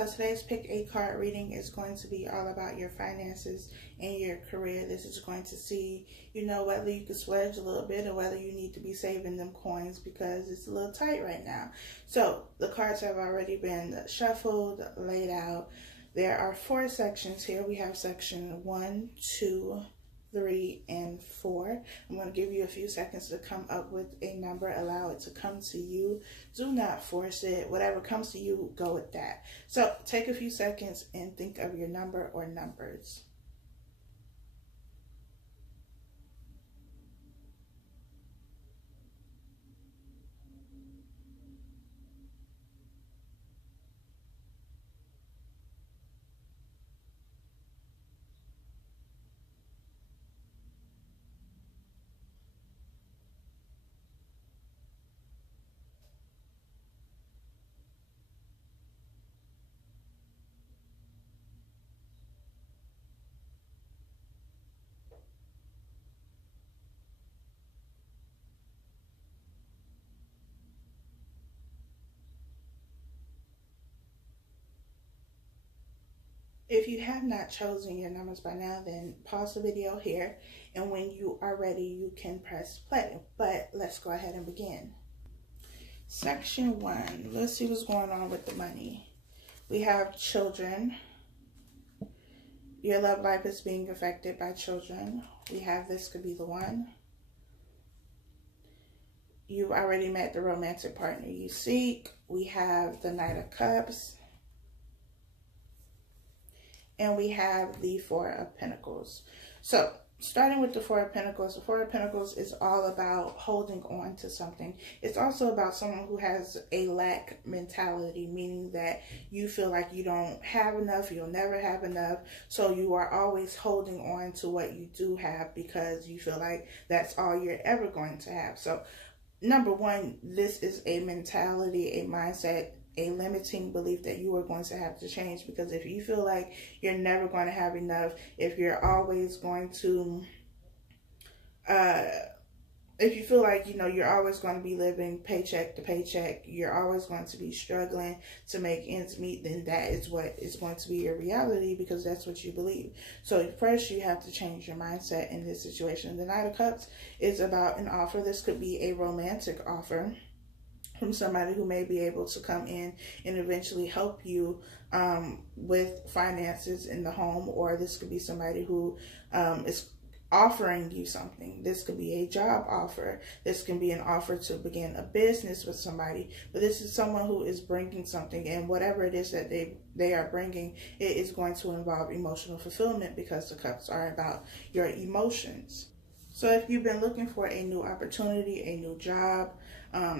So today's pick a card reading is going to be all about your finances and your career. This is going to see, whether you can splurge a little bit or whether you need to be saving them coins because it's a little tight right now. So the cards have already been shuffled, laid out. There are 4 sections here. We have section 1, 2, 3, and 4. I'm going to give you a few seconds to come up with a number. Allow it to come to you. Do not force it. Whatever comes to you, go with that. So take a few seconds and think of your number or numbers. If you have not chosen your numbers by now, then pause the video here, and when you are ready, you can press play. But let's go ahead and begin. Section 1, let's see what's going on with the money. We have children. Your love life is being affected by children. We have this could be the one. You've already met the romantic partner you seek. We have the Knight of Cups. And we have the 4 of Pentacles. So, starting with the 4 of Pentacles, the 4 of Pentacles is all about holding on to something. It's also about someone who has a lack mentality, meaning that you feel like you don't have enough, you'll never have enough, so you are always holding on to what you do have because you feel like that's all you're ever going to have. So, number 1, this is a mentality, a mindset, a limiting belief that you are going to have to change, because if you feel like you're never going to have enough, if you're always going to, if you feel like, you're always going to be living paycheck to paycheck, you're always going to be struggling to make ends meet, then that is what is going to be your reality because that's what you believe. So first you have to change your mindset in this situation. The Knight of Cups is about an offer. This could be a romantic offer from somebody who may be able to come in and eventually help you with finances in the home, or this could be somebody who is offering you something. This could be a job offer. This can be an offer to begin a business with somebody, but this is someone who is bringing something, and whatever it is that they are bringing, it is going to involve emotional fulfillment because the cups are about your emotions. So if you've been looking for a new opportunity, a new job,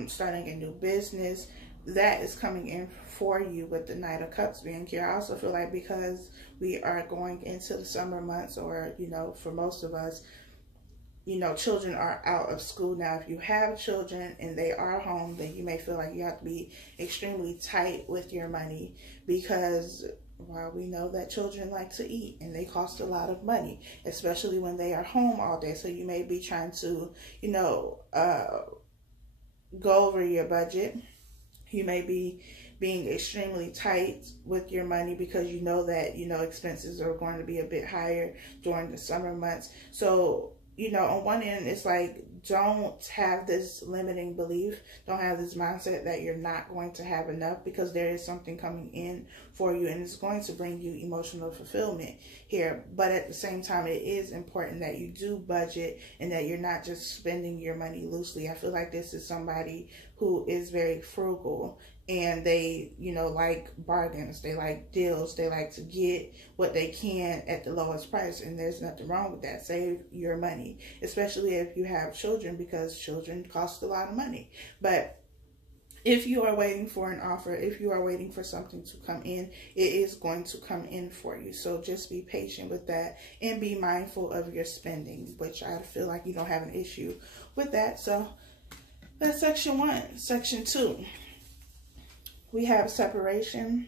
starting a new business, that is coming in for you with the Knight of Cups being here. I also feel like because we are going into the summer months, or, for most of us, children are out of school now. If you have children and they are home, then you may feel like you have to be extremely tight with your money because, well, we know that children like to eat and they cost a lot of money, especially when they are home all day. So you may be trying to, go over your budget. You may be being extremely tight with your money because you know that, expenses are going to be a bit higher during the summer months. So, on one end, it's like, don't have this limiting belief. Don't have this mindset that you're not going to have enough, because there is something coming in for you and it's going to bring you emotional fulfillment here. But at the same time, it is important that you do budget and that you're not just spending your money loosely. I feel like this is somebody who is very frugal, and they, like bargains, they like deals, they like to get what they can at the lowest price, and there's nothing wrong with that. Save your money, especially if you have children, because children cost a lot of money. But if you are waiting for an offer, if you are waiting for something to come in, it is going to come in for you. So just be patient with that and be mindful of your spending, which I feel like you don't have an issue with that. So that's section 1. Section 2. We have separation.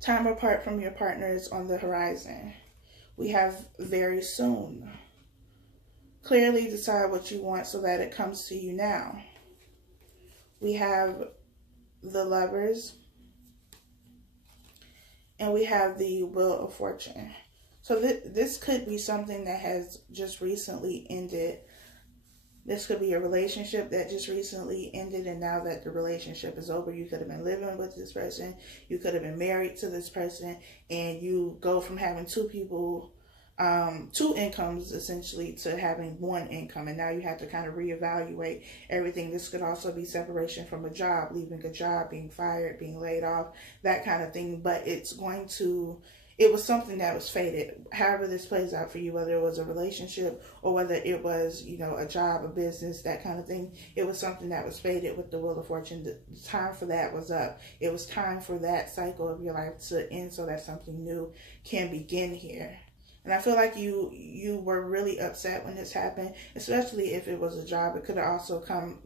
Time apart from your partner is on the horizon. We have very soon. Clearly decide what you want so that it comes to you now. We have the Lovers. And we have the Wheel of Fortune. So this could be something that has just recently ended. This could be a relationship that just recently ended, and now that the relationship is over, you could have been living with this person, you could have been married to this person, and you go from having two people, two incomes essentially, to having one income, and now you have to kind of reevaluate everything. This could also be separation from a job, leaving a job, being fired, being laid off, that kind of thing. But it was something that was fated. However this plays out for you, whether it was a relationship or whether it was, a job, a business, that kind of thing, it was something that was fated with the Wheel of Fortune. The time for that was up. It was time for that cycle of your life to end so that something new can begin here. And I feel like you were really upset when this happened, especially if it was a job. It could have also come,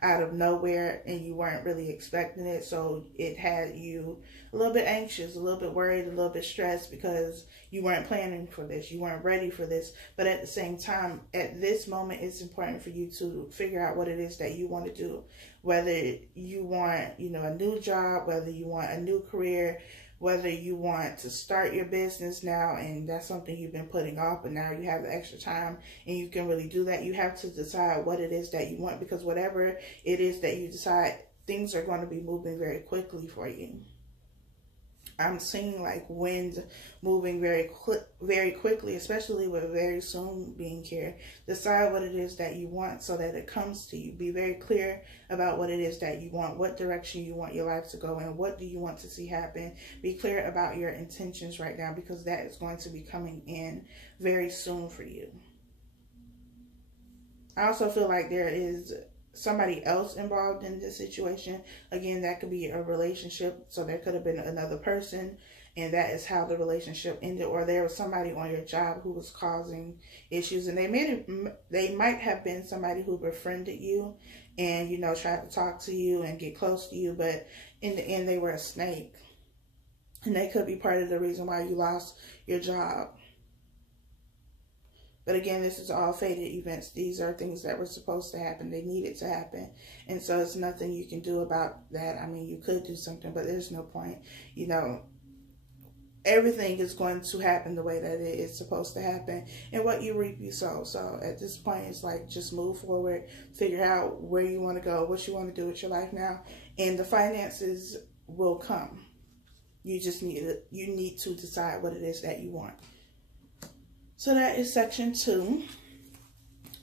out of nowhere, and you weren't really expecting it. So it had you a little bit anxious, a little bit worried, a little bit stressed, because you weren't planning for this. You weren't ready for this. But at the same time, at this moment, it's important for you to figure out what it is that you want to do. Whether you want, a new job, whether you want a new career, whether you want to start your business now, and that's something you've been putting off, but now you have the extra time and you can really do that. You have to decide what it is that you want, because whatever it is that you decide, things are going to be moving very quickly for you. I'm seeing like wind moving very quickly, especially with very soon being here. Decide what it is that you want so that it comes to you. Be very clear about what it is that you want, what direction you want your life to go in, what do you want to see happen. Be clear about your intentions right now, because that is going to be coming in very soon for you. I also feel like there is somebody else involved in this situation. Again, that could be a relationship, so there could have been another person, and that is how the relationship ended. Or there was somebody on your job who was causing issues, and they might have been somebody who befriended you and tried to talk to you and get close to you, but in the end they were a snake, and they could be part of the reason why you lost your job. But again, this is all fated events. These are things that were supposed to happen. They needed to happen. And so it's nothing you can do about that. I mean, you could do something, but there's no point. Everything is going to happen the way that it is supposed to happen. And what you reap, you sow. So at this point, it's like, just move forward. Figure out where you want to go, what you want to do with your life now. And the finances will come. You need to decide what it is that you want. So that is section 2.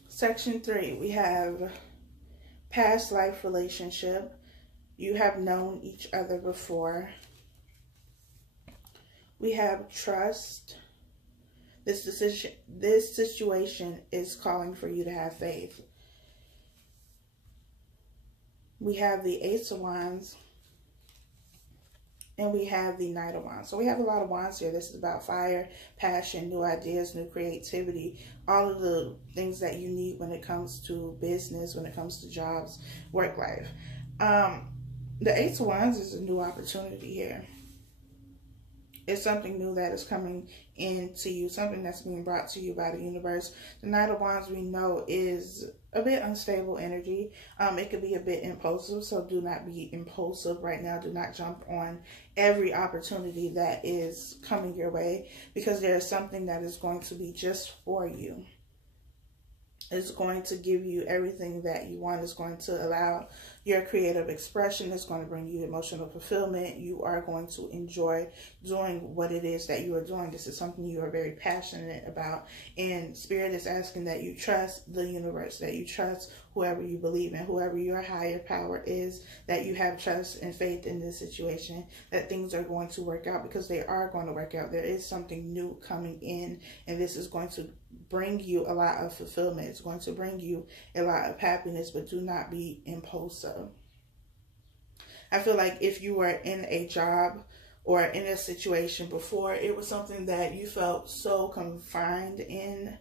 Section 3, we have past life relationship. You have known each other before. We have trust. This situation is calling for you to have faith. We have the Ace of Wands. And we have the Knight of Wands. So we have a lot of wands here. This is about fire, passion, new ideas, new creativity, all of the things that you need when it comes to business, when it comes to jobs, work life. The Ace of Wands is a new opportunity here. It's something new that is coming into you, something that's being brought to you by the universe. The Knight of Wands, we know, is a bit unstable energy. It could be a bit impulsive, so do not be impulsive right now. Do not jump on every opportunity that is coming your way, because there is something that is going to be just for you. It's going to give you everything that you want. It's going to allow your creative expression. It's going to bring you emotional fulfillment. You are going to enjoy doing what it is that you are doing. This is something you are very passionate about. And Spirit is asking that you trust the universe, that you trust whoever you believe in, whoever your higher power is, that you have trust and faith in this situation, that things are going to work out, because they are going to work out. There is something new coming in, and this is going to bring you a lot of fulfillment. It's going to bring you a lot of happiness, but do not be impulsive. I feel like if you were in a job or in a situation before, it was something that you felt so confined in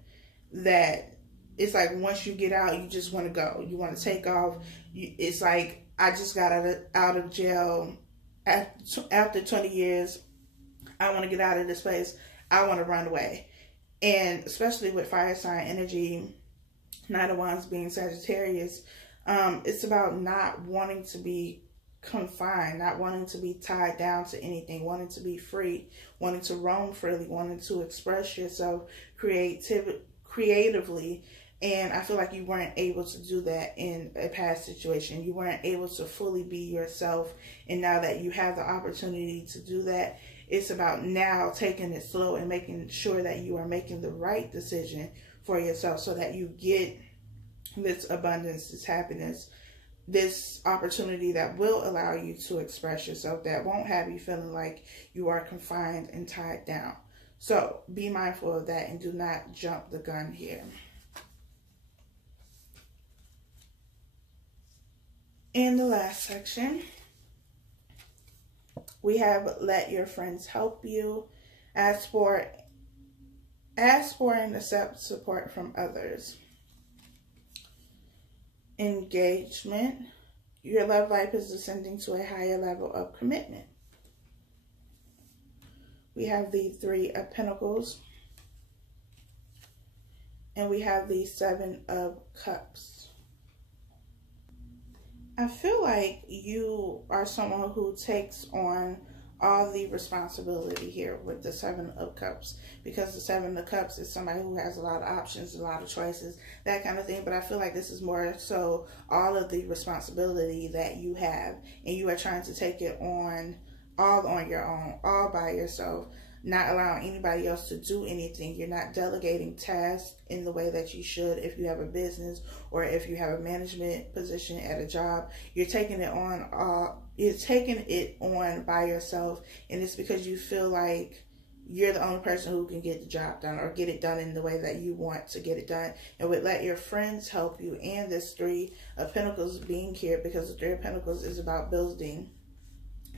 that it's like once you get out, you just want to go. You want to take off. It's like, I just got out of jail after 20 years. I want to get out of this place. I want to run away. And especially with fire sign energy, Knight of Wands being Sagittarius, it's about not wanting to be confined, not wanting to be tied down to anything, wanting to be free, wanting to roam freely, wanting to express yourself creatively. And I feel like you weren't able to do that in a past situation. You weren't able to fully be yourself. And now that you have the opportunity to do that, it's about now taking it slow and making sure that you are making the right decision for yourself so that you get this abundance, this happiness, this opportunity that will allow you to express yourself, that won't have you feeling like you are confined and tied down. So be mindful of that and do not jump the gun here. In the last section, we have let your friends help you. Ask for and accept support from others. Engagement. Your love life is ascending to a higher level of commitment. We have the Three of Pentacles. And we have the Seven of Cups. I feel like you are someone who takes on all the responsibility here with the Seven of Cups, because the Seven of Cups is somebody who has a lot of options, a lot of choices, that kind of thing. But I feel like this is more so all of the responsibility that you have, and you are trying to take it on all on your own, all by yourself, not allowing anybody else to do anything. You're not delegating tasks in the way that you should if you have a business or if you have a management position at a job. You're taking it on by yourself, and it's because you feel like you're the only person who can get the job done or get it done in the way that you want to get it done. And would let your friends help you. And this Three of Pentacles being here, because the Three of Pentacles is about building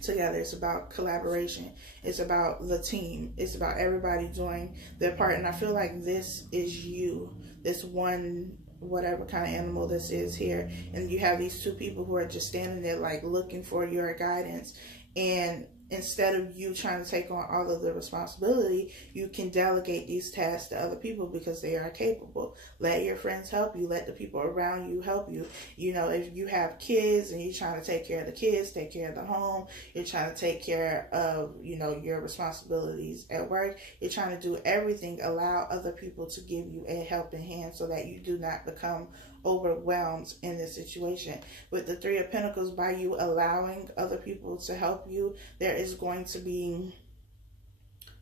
together. It's about collaboration. It's about the team. It's about everybody doing their part. And I feel like this is you, this one, whatever kind of animal this is here. And you have these two people who are just standing there like looking for your guidance. And instead of you trying to take on all of the responsibility, you can delegate these tasks to other people because they are capable. Let your friends help you. Let the people around you help you. You know, if you have kids and you're trying to take care of the kids, take care of the home, you're trying to take care of, you know, your responsibilities at work, you're trying to do everything, allow other people to give you a helping hand so that you do not become overwhelmed in this situation. With the Three of Pentacles, by you allowing other people to help you, there is going to be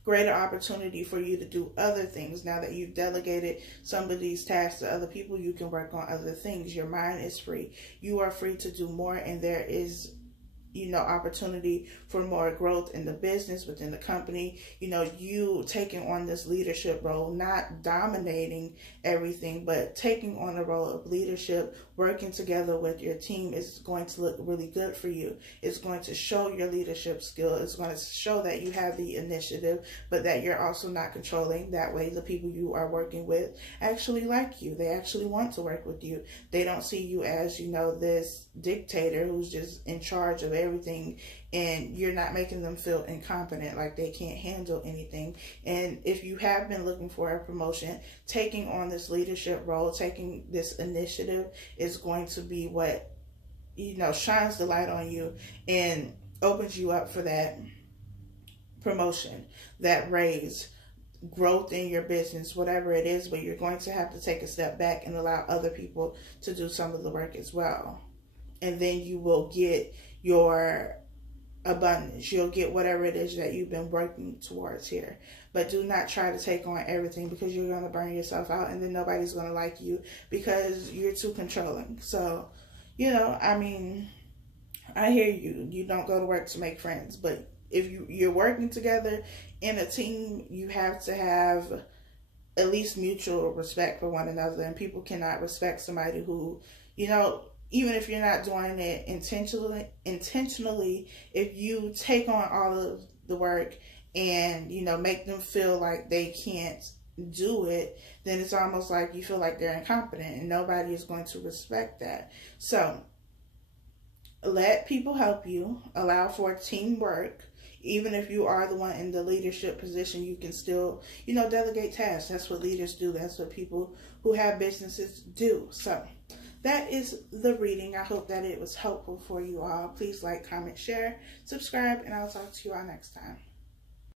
greater opportunity for you to do other things. Now that you've delegated some of these tasks to other people, you can work on other things. Your mind is free. You are free to do more, and there is, you know, opportunity for more growth in the business, within the company. You know, you taking on this leadership role, not dominating everything, but taking on a role of leadership, working together with your team is going to look really good for you. It's going to show your leadership skill. It's going to show that you have the initiative, but that you're also not controlling. That way, the people you are working with actually like you. They actually want to work with you. They don't see you as, you know, this dictator who's just in charge of everything, and you're not making them feel incompetent, like they can't handle anything. And if you have been looking for a promotion, taking on this leadership role, taking this initiative is going to be what, you know, shines the light on you and opens you up for that promotion, that raise, growth in your business, whatever it is. But you're going to have to take a step back and allow other people to do some of the work as well. And then you will get your abundance. You'll get whatever it is that you've been working towards here. But do not try to take on everything, because you're going to burn yourself out, and then nobody's going to like you because you're too controlling. So, you know, I mean, I hear you. You don't go to work to make friends, but if you're working together in a team, you have to have at least mutual respect for one another. And people cannot respect somebody who, you know, even if you're not doing it intentionally, if you take on all of the work and, you know, make them feel like they can't do it, then it's almost like you feel like they're incompetent, and nobody is going to respect that. So let people help you. Allow for teamwork. Even if you are the one in the leadership position, you can still, you know, delegate tasks. That's what leaders do. That's what people who have businesses do. So that is the reading. I hope that it was helpful for you all. Please like, comment, share, subscribe, and I'll talk to you all next time.